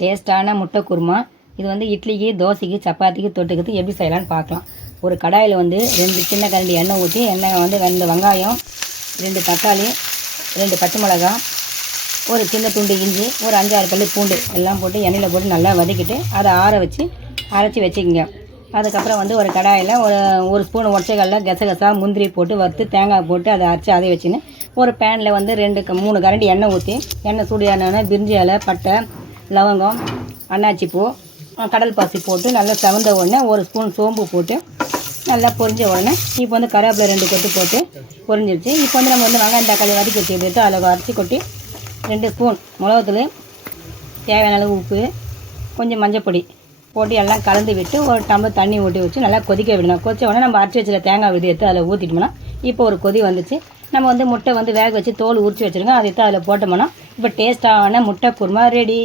டேஸ்ட்டான முட்டை குருமா. இது வந்து இட்லிக்கு, தோசைக்கு, சப்பாத்திக்கு தொட்டுக்கிறதுக்கு எப்படி செய்யலான்னு பார்க்கலாம். ஒரு கடாயில் வந்து 2 சின்ன கரண்டி எண்ணெய் ஊற்றி, எண்ணெய் வந்து 2 வெங்காயம், 2 தக்காளி, 2 பச்சை மிளகாய், ஒரு சின்ன துண்டு இஞ்சி, ஒரு 5-6 பல்லு பூண்டு எல்லாம் போட்டு எண்ணெயில் போட்டு நல்லா வதக்கிட்டு அதை ஆற வச்சு அரைச்சி வச்சுக்கோங்க. அதுக்கப்புறம் வந்து ஒரு கடாயில் ஒரு ஸ்பூன் ஒற்றைக்கல்ல கசகசா முந்திரி போட்டு வறுத்து தேங்காய் போட்டு அதை அரைச்சி அதை வச்சுன்னு ஒரு பேனில் வந்து 3 கரண்டி எண்ணெய் ஊற்றி, எண்ணெய் சூடான பிரிஞ்சி இலை, பட்டை, லவங்கம், அன்னாச்சி பூ, கடல் பாசி போட்டு நல்லா செவந்த உடனே ஒரு ஸ்பூன் சோம்பு போட்டு நல்லா பொரிஞ்ச உடனே இப்போ வந்து கருவேப்பிலை 2 கொத்து போட்டு பொரிஞ்சிருச்சு. இப்போ வந்து நம்ம வந்து வெங்காயம் தக்காளி வதக்கி வச்சு எடுத்து அதில் அரைச்சி கொட்டி 2 ஸ்பூன் மிளகாத்தூள், தேவையான அளவு உப்பு, கொஞ்சம் மஞ்சப்பொடி போட்டு எல்லாம் கலந்து விட்டு ஒரு டம்ளர் தண்ணி ஊற்றி வச்சு நல்லா கொதிக்க விடணும். கொதிச்ச உடனே நம்ம அரைச்சி வச்சுருக்க தேங்காய் விதை எடுத்து அதில் ஊற்றிட்டோம்னா இப்போ ஒரு கொதி வந்துச்சு. நம்ம வந்து முட்டை வந்து வேக வச்சு தோல் உரிச்சு வச்சுருங்க. அதை எடுத்து அதில் போட்டோம்னா இப்போ டேஸ்ட்டான முட்டை குருமா ரெடி.